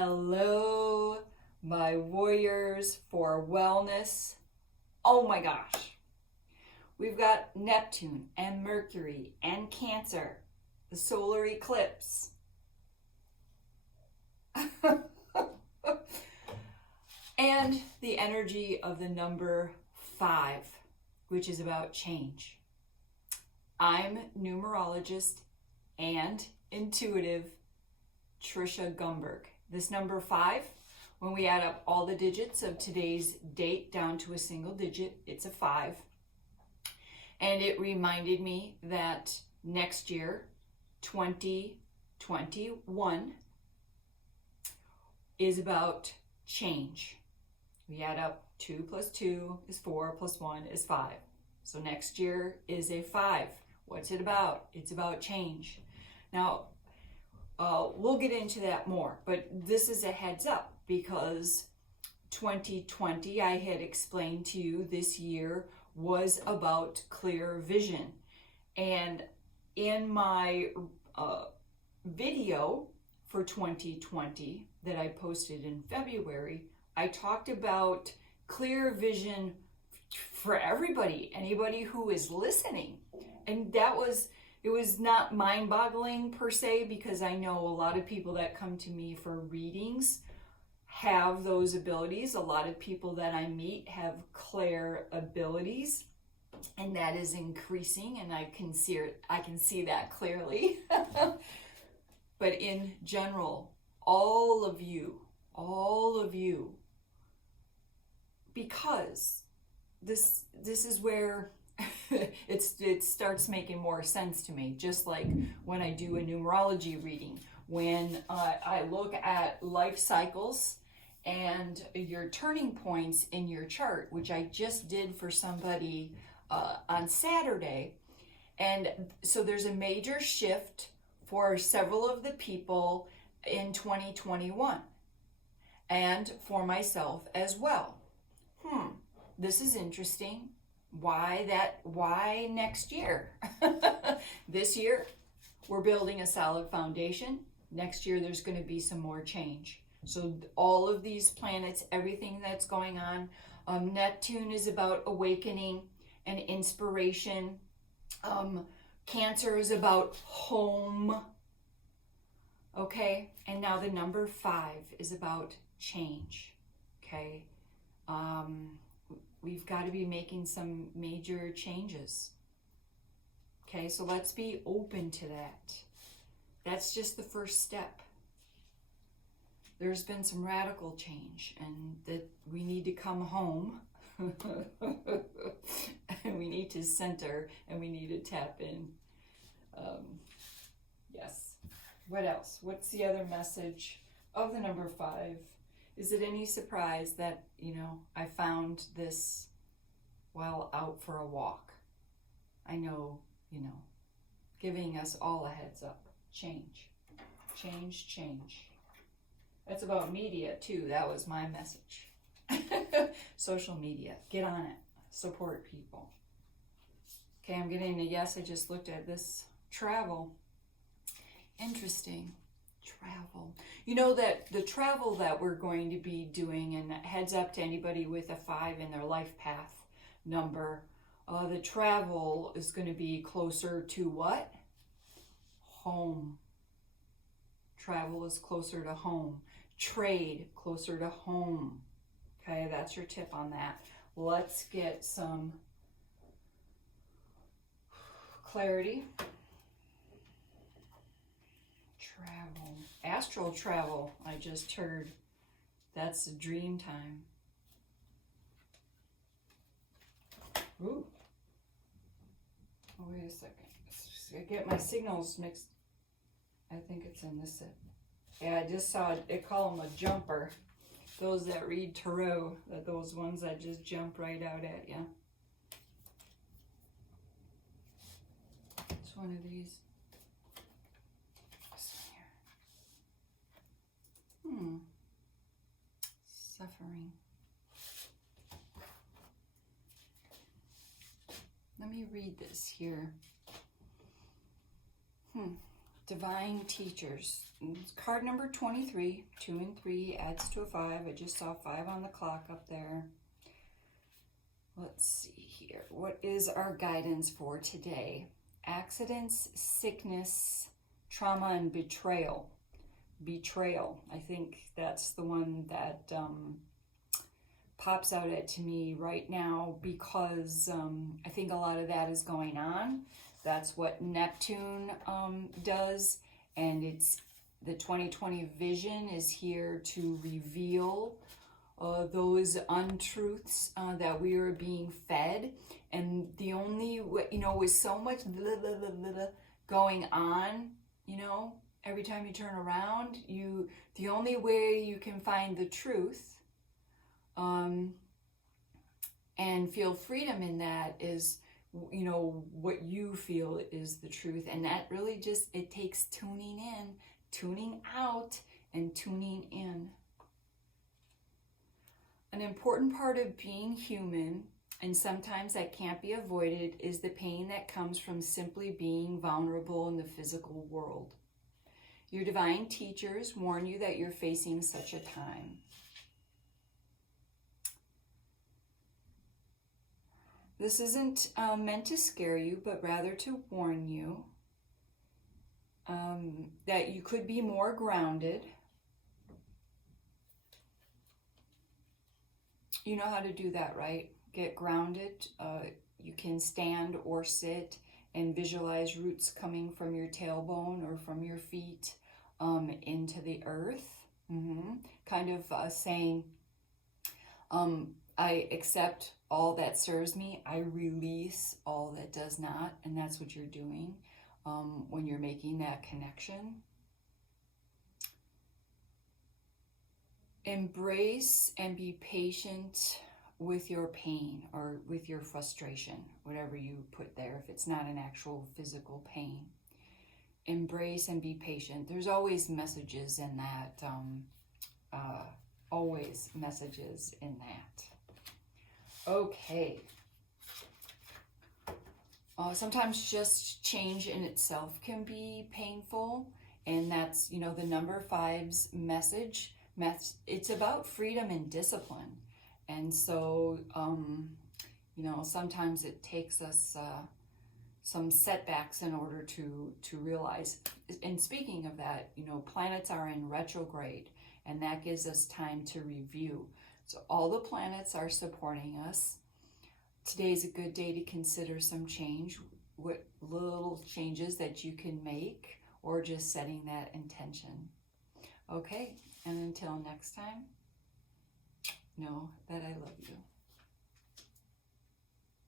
Hello, my warriors for wellness. Oh my gosh. We've got Neptune and Mercury and Cancer, the solar eclipse. And the energy of the number 5, which is about change. I'm numerologist and intuitive Trisha Gumberg. This number 5, when we add up all the digits of today's date down to a single digit, it's a 5. And it reminded me that next year, 2021, is about change. We add up 2 plus 2 is 4 plus 1 is 5. So next year is a 5. What's it about? It's about change. Now, we'll get into that more, but this is a heads up because 2020, I had explained to you, this year was about clear vision. And in my video for 2020 that I posted in February, I talked about clear vision for everybody, anybody who is listening. And it was not mind-boggling per se, because I know a lot of people that come to me for readings have those abilities. A lot of people that I meet have clair abilities, and that is increasing, and I can see that clearly. But in general, all of you, because this is where it starts making more sense to me. Just like when I do a numerology reading, when I look at life cycles and your turning points in your chart, which I just did for somebody on Saturday. And so there's a major shift for several of the people in 2021, and for myself as well. This is interesting. Why next year? This year, we're building a solid foundation. Next year, there's going to be some more change. So all of these planets, everything that's going on, Neptune is about awakening and inspiration. Cancer is about home. Okay, and now the number 5 is about change. Okay, we've got to be making some major changes. Okay, so let's be open to that. That's just the first step. There's been some radical change, and that we need to come home. And we need to center, and we need to tap in. Yes. What else? What's the other message of the number 5? Is it any surprise that, I found this while out for a walk? I know, giving us all a heads up. Change. That's about media too. That was my message. Social media. Get on it. Support people. Okay, I'm getting a yes. I just looked at this. Travel. Interesting. Travel. You know that the travel that we're going to be doing, and heads up to anybody with a 5 in their life path number, the travel is going to be closer to what? Home. Travel is closer to home. Trade, closer to home. Okay, that's your tip on that. Let's get some clarity. Travel. Astral travel, I just heard. That's a dream time. Ooh. Oh, wait a second. I get my signals mixed. I think it's in this set. Yeah, I just saw it. They call them a jumper. Those that read tarot, those ones that just jump right out at you. It's one of these. Suffering. Let me read this here. Divine Teachers. Card number 23, 2 and 3 adds to a 5. I just saw 5 on the clock up there. Let's see here. What is our guidance for today? Accidents, sickness, trauma, and betrayal. Betrayal. I think that's the one that pops out at to me right now, because I think a lot of that is going on. That's what Neptune does, and it's the 2020 vision is here to reveal those untruths that we are being fed. And the only way, with so much blah, blah, blah, blah, blah going on, every time you turn around, the only way you can find the truth and feel freedom in that is, what you feel is the truth. And that really just, it takes tuning in, tuning out, and tuning in. An important part of being human, and sometimes that can't be avoided, is the pain that comes from simply being vulnerable in the physical world. Your divine teachers warn you that you're facing such a time. This isn't meant to scare you, but rather to warn you that you could be more grounded. You know how to do that, right? Get grounded. You can stand or sit and visualize roots coming from your tailbone or from your feet into the earth. Kind of saying, I accept all that serves me. I release all that does not. And that's what you're doing when you're making that connection. Embrace and be patient with your pain or with your frustration, whatever you put there, if it's not an actual physical pain. Embrace and be patient. There's always messages in that. Always messages in that. Okay. Sometimes just change in itself can be painful. And that's, the number 5's message. It's about freedom and discipline. And so, sometimes it takes us some setbacks in order to realize. And speaking of that, planets are in retrograde, and that gives us time to review. So all the planets are supporting us. Today's a good day to consider some change, what little changes that you can make, or just setting that intention. Okay, and until next time, know that I love you.